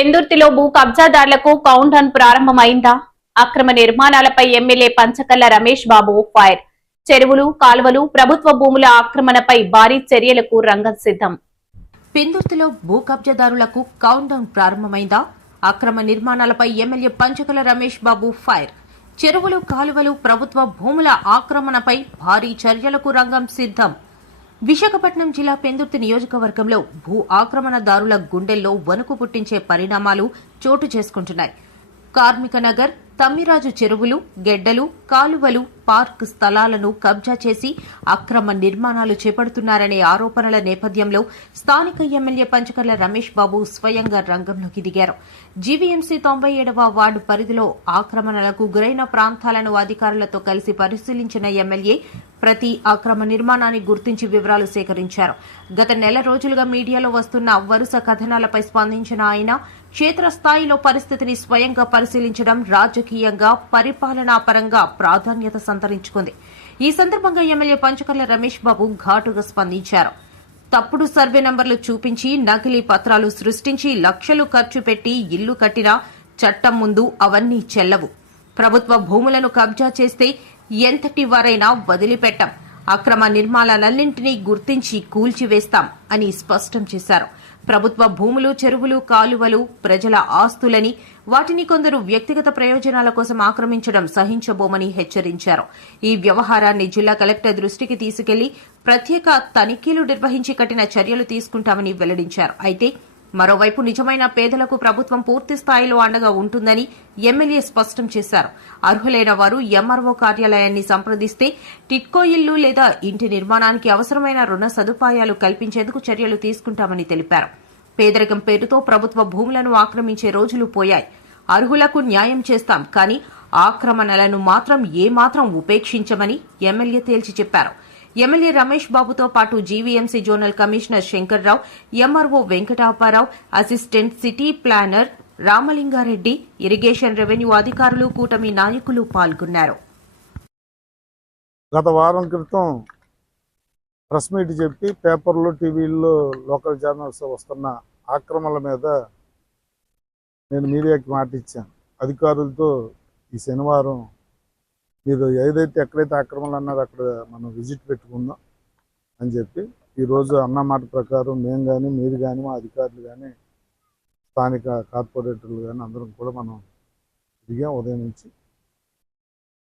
పెందుర్తిలో భూ కబ్జాదారులకు count down ప్రారంభమైందా? అక్రమ నిర్మాణాలపై ఎమ్మెల్యే పంచకల్ల రమేష్ బాబు ఫైర్. చెరువులు, కాలువలు, ప్రభుత్వ భూముల ఆక్రమణపై భారీ చర్యలకు రంగం సిద్ధం. పెందుర్తిలో భూ కబ్జాదారులకు కౌంట్ డౌన్ ప్రారంభమైందా? అక్రమ నిర్మాణాలపై ఎమ్మెల్యే పంచకల్ల రమేష్ బాబు ఫైర్. చెరువులు, కాలువలు, ప్రభుత్వ భూముల ఆక్రమణపై భారీ చర్యలకు రంగం సిద్ధం. విశాఖపట్నం జిల్లా పెందుర్తి నియోజకవర్గంలో భూ ఆక్రమణదారుల గుండెల్లో వణుకు పుట్టించే పరిణామాలు చోటు చేసుకుంటున్నాయి. కార్మిక నగర్, తమ్మిరాజు చెరువులు, గెడ్డలు, కాలువలు, పార్క్ స్థలాలను కబ్జా చేసి అక్రమ నిర్మాణాలు చేపడుతున్నారనే ఆరోపణల నేపథ్యంలో స్థానిక ఎమ్మెల్యే పంచకర్ల రమేష్ బాబు స్వయంగా రంగంలోకి దిగారు. జీవీఎంసీ 97వ వార్డు పరిధిలో ఆక్రమణలకు గురైన ప్రాంతాలను అధికారులతో కలిసి పరిశీలించిన ఎమ్మెల్యే ప్రతి అక్రమ నిర్మాణాన్ని గుర్తించి వివరాలు సేకరించారు. గత నెల రోజులుగా మీడియాలో వస్తున్న వరుస కథనాలపై స్పందించిన ఆయన క్షేత్రస్థాయిలో పరిస్థితిని స్వయంగా పరిశీలించడం రాజకీయంగా, పరిపాలనాపరంగా ప్రాధాన్యత సంతరించుకుంది. ఈ సందర్భంగా ఎమ్మెల్యే పంచకర్ల రమేష్ బాబు ఘాటుగా స్పందించారు. తప్పుడు సర్వే నంబర్లు చూపించి నకిలీ పత్రాలు సృష్టించి లక్షలు ఖర్చు పెట్టి ఇల్లు కట్టినా చట్టం ముందు అవన్నీ చెల్లవు. ప్రభుత్వ భూములను కబ్జా చేస్తే ఎంతటి వారైనా వదిలిపెట్టాం. అక్రమ నిర్మాణాలన్నింటినీ గుర్తించి కూల్చివేస్తాం అని స్పష్టం చేశారు. ప్రభుత్వ భూములు, చెరువులు, కాలువలు ప్రజల ఆస్తులని, వాటిని కొందరు వ్యక్తిగత ప్రయోజనాల కోసం ఆక్రమించడం సహించబోమని హెచ్చరించారు. ఈ వ్యవహారాన్ని జిల్లా కలెక్టర్ దృష్టికి తీసుకెళ్లి ప్రత్యేక తనిఖీలు నిర్వహించి కఠిన చర్యలు తీసుకుంటామని వెల్లడించారు. అయితే మరోవైపు నిజమైన పేదలకు ప్రభుత్వం పూర్తి స్థాయిలో అండగా ఉంటుందని ఎమ్మెల్యే స్పష్టం చేశారు. అర్హులైన వారు ఎంఆర్ఓ కార్యాలయాన్ని సంప్రదిస్తే టిట్కో ఇల్లు లేదా ఇంటి నిర్మాణానికి అవసరమైన రుణ సదుపాయాలు కల్పించేందుకు చర్యలు తీసుకుంటామని తెలిపారు. పేదరికం పేరుతో ప్రభుత్వ భూములను ఆక్రమించే రోజులు పోయాయి. అర్హులకు న్యాయం చేస్తాం, కానీ ఆక్రమణలను మాత్రం ఏమాత్రం ఉపేక్షించమని ఎమ్మెల్యే తేల్చి చెప్పారు. ఎమ్మెల్యే రమేష్ బాబుతో పాటు GVMC zonal commissioner Shankarrao, MRO Venkataparao, assistant city planner Ramalingareddy, irrigation revenue అధికారులు, కూటమి నాయకులు పాల్గొన్నారు. గత వారం క్రితం ప్రెస్ మీట్ చెప్పి పేపర్లు, టీవీల్లో, లోకల్ ఛానల్స్ వస్తున్న ఆక్రమణల మీద నేను మీడియాకి మాట ఇచ్చాను. అధికారులతో ఈ శనివారం మీరు ఏదైతే ఎక్కడైతే ఆక్రమణలు అన్నారో అక్కడ మనం విజిట్ పెట్టుకుందాం అని చెప్పి ఈరోజు అన్న మాట ప్రకారం మేము కానీ, మీరు కానీ, మా అధికారులు కానీ, స్థానిక కార్పొరేటర్లు కానీ అందరం కూడా మనం తిరిగాం. ఉదయం నుంచి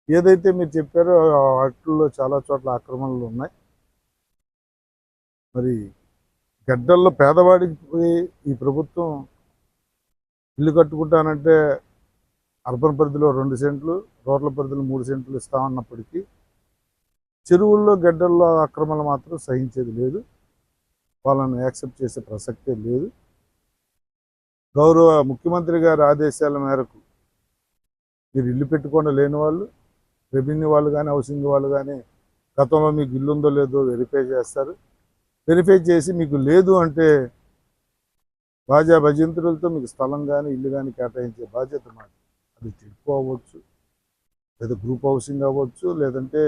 ఏదైతే మీరు చెప్పారో వాటిల్లో చాలా చోట్ల ఆక్రమణలు ఉన్నాయి. మరి గడ్డల్లో పేదవాడికి పోయి ఈ ప్రభుత్వం ఇల్లు కట్టుకుంటానంటే అర్బన్ పరిధిలో 2 సెంట్లు, రూరల్ పరిధిలో 3 సెంట్లు ఇస్తామన్నప్పటికీ చెరువుల్లో, గడ్డల్లో ఆక్రమణలు మాత్రం సహించేది లేదు. వాళ్ళని యాక్సెప్ట్ చేసే ప్రసక్తే లేదు. గౌరవ ముఖ్యమంత్రి గారి ఆదేశాల మేరకు మీరు ఇల్లు పెట్టుకుండా లేని వాళ్ళు, రెవెన్యూ వాళ్ళు కానీ, హౌసింగ్ వాళ్ళు కానీ గతంలో మీకు ఇల్లు ఉందో లేదో వెరిఫై చేస్తారు. వెరిఫై చేసి మీకు లేదు అంటే బాజా భజంత్రులతో మీకు స్థలం కానీ, ఇల్లు కానీ కేటాయించే బాధ్యత మాది. అది టిడ్కో అవ్వచ్చు, లేదా గ్రూప్ హౌసింగ్ అవ్వచ్చు, లేదంటే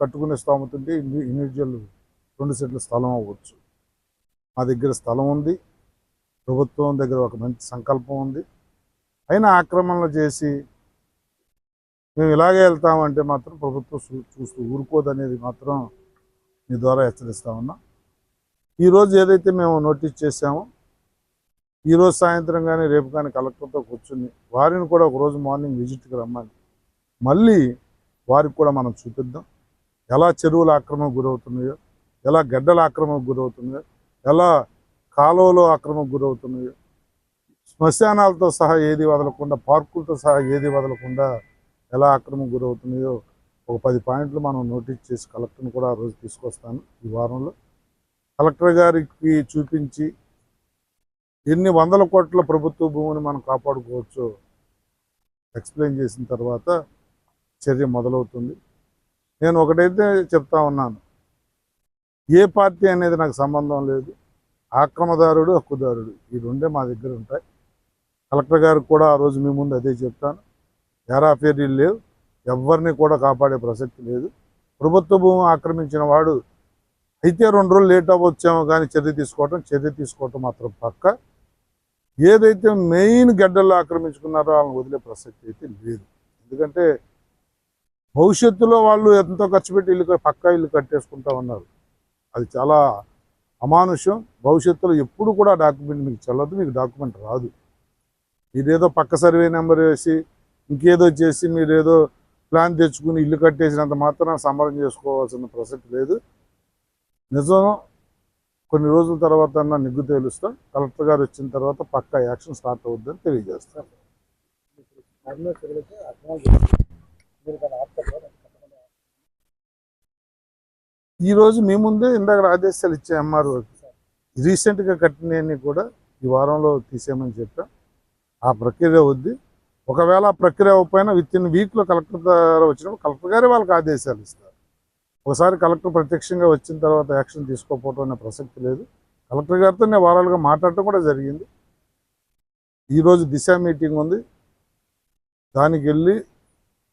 కట్టుకునే స్తోమత ఉంటే ఇండివిజువల్ 2 సెంట్ల స్థలం అవ్వచ్చు. మా దగ్గర స్థలం ఉంది, ప్రభుత్వం దగ్గర ఒక మంచి సంకల్పం ఉంది. అయినా ఆక్రమణలు చేసి మేము ఇలాగే వెళ్తామంటే మాత్రం ప్రభుత్వం చూస్తూ ఊరుకోదనేది మాత్రం మీ ద్వారా హెచ్చరిస్తా ఉన్నా. ఈరోజు ఏదైతే మేము నోటీస్ చేశామో ఈరోజు సాయంత్రం కానీ, రేపు కానీ కలెక్టర్తో కూర్చుని వారిని కూడా ఒకరోజు మార్నింగ్ విజిట్కి రమ్మని మళ్ళీ వారికి కూడా మనం చూపిద్దాం. ఎలా చెరువుల ఆక్రమణకు గురవుతున్నాయో, ఎలా గడ్డల ఆక్రమణకు గురవుతున్నాయో, ఎలా కాలువలో ఆక్రమణకు గురవుతున్నాయో, శ్మశానాలతో సహా ఏది వదలకుండా, పార్కులతో సహా ఏది వదలకుండా ఎలా ఆక్రమణకు గురవుతున్నాయో ఒక 10 పాయింట్లు మనం నోటీస్ చేసి కలెక్టర్ని కూడా ఆ రోజు తీసుకొస్తాను. ఈ వారంలో కలెక్టర్ గారికి చూపించి ఎన్ని వందల కోట్ల ప్రభుత్వ భూమిని మనం కాపాడుకోవచ్చో ఎక్స్ప్లెయిన్ చేసిన తర్వాత చర్య మొదలవుతుంది. నేను ఒకటైతే చెప్తా ఉన్నాను, ఏ పార్టీ అనేది నాకు సంబంధం లేదు. ఆక్రమదారుడు, హక్కుదారుడు ఈ రెండే మా దగ్గర ఉంటాయి. కలెక్టర్ గారికి కూడా ఆ రోజు మీ ముందు అదే చెప్తాను. ఎరాఫేరీలు లేవు, ఎవరిని కూడా కాపాడే ప్రసక్తి లేదు. ప్రభుత్వ భూమి ఆక్రమించిన వాడు అయితే 2 రోజులు లేట్ అవ్వచ్చేమో కానీ చర్య తీసుకోవటం మాత్రం పక్క. ఏదైతే మెయిన్ గడ్డల్లో ఆక్రమించుకున్నారో వాళ్ళని వదిలే ప్రసక్తి అయితే లేదు. ఎందుకంటే భవిష్యత్తులో వాళ్ళు ఎంతో ఖర్చు పెట్టి పక్కా ఇల్లు కట్టేసుకుంటా ఉన్నారు. అది చాలా అమానుష్యం. భవిష్యత్తులో ఎప్పుడు కూడా డాక్యుమెంట్ మీకు చెల్లదు, మీకు డాక్యుమెంట్ రాదు. మీరేదో పక్క సర్వే నెంబర్ వేసి ఇంకేదో చేసి మీరేదో ప్లాన్ తెచ్చుకుని ఇల్లు కట్టేసినంత మాత్రం సంబరం చేసుకోవాల్సిన ప్రసక్తి లేదు. నిజం కొన్ని రోజుల తర్వాత నిగ్గు తేలుస్తాం. కలెక్టర్ గారు వచ్చిన తర్వాత పక్కా యాక్షన్ స్టార్ట్ అవుద్దని తెలియజేస్తాం. ఈరోజు మీ ముందే ఇందాక ఆదేశాలు ఇచ్చే ఎంఆర్ఓ రీసెంట్గా కట్టినవన్నీ కూడా ఈ వారంలో తీసేయమని చెప్పాం. ఆ ప్రక్రియ వద్ది. ఒకవేళ ఆ ప్రక్రియ అవ్వకపోయినా విత్ ఇన్ వీక్లో కలెక్టర్ ద్వారా వచ్చినప్పుడు కలెక్టర్ గారే వాళ్ళకి ఆదేశాలు ఇస్తారు. ఒకసారి కలెక్టర్ ప్రత్యక్షంగా వచ్చిన తర్వాత యాక్షన్ తీసుకోకపోవడం అనే ప్రసక్తి లేదు. కలెక్టర్ గారితో నేను వారాలుగా మాట్లాడటం కూడా జరిగింది. ఈరోజు దిశ మీటింగ్ ఉంది.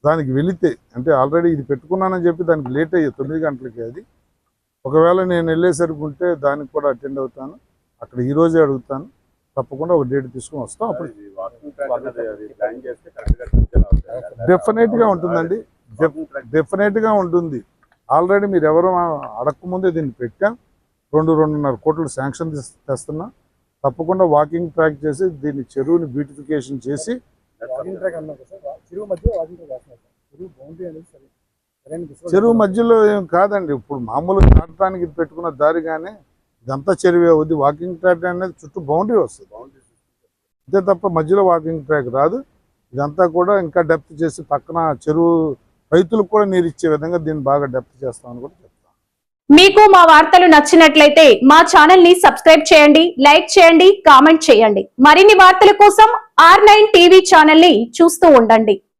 దానికి వెళితే అంటే ఆల్రెడీ ఇది పెట్టుకున్నానని చెప్పి దానికి లేట్ అయ్యే 9 గంటలకి అది. ఒకవేళ నేను వెళ్ళేసరికి ఉంటే దానికి కూడా అటెండ్ అవుతాను. అక్కడ ఈరోజే అడుగుతాను. తప్పకుండా ఒక డేట్ తీసుకుని వస్తాం. అప్పుడు డెఫినెట్గా ఉంటుందండి. డెఫినెట్గా ఉంటుంది. ఆల్రెడీ మీరు ఎవరు అడగకముందే దీన్ని పెట్టాం. 2-2.5 కోట్లు శాంక్షన్ తెస్తున్నాం. తప్పకుండా వాకింగ్ ట్రాక్ చేసి దీన్ని చెరువుని బ్యూటిఫికేషన్ చేసి చెరువు మధ్యలో ఏం కాదండి. ఇప్పుడు మామూలుగా నాటడానికి ఇది పెట్టుకున్న దారి కానీ ఇదంతా చెరువే అవుద్ది. వాకింగ్ ట్రాక్ అనేది చుట్టూ బౌండరీ వస్తుంది అంతే తప్ప మధ్యలో వాకింగ్ ట్రాక్ రాదు. ఇదంతా కూడా ఇంకా డెప్త్ చేసి పక్కన చెరువు రైతులకు కూడా నీరు ఇచ్చే విధంగా దీన్ని బాగా డెప్త్ చేస్తామని కూడా చెప్తాం. మీకు మా వార్తలు నచ్చినట్లయితే మా ఛానల్ ని సబ్స్క్రైబ్ చేయండి, లైక్ చేయండి, కామెంట్ చేయండి. మరిన్ని వార్తల కోసం R9 టీవీ ఛానల్ ని చూస్తూ ఉండండి.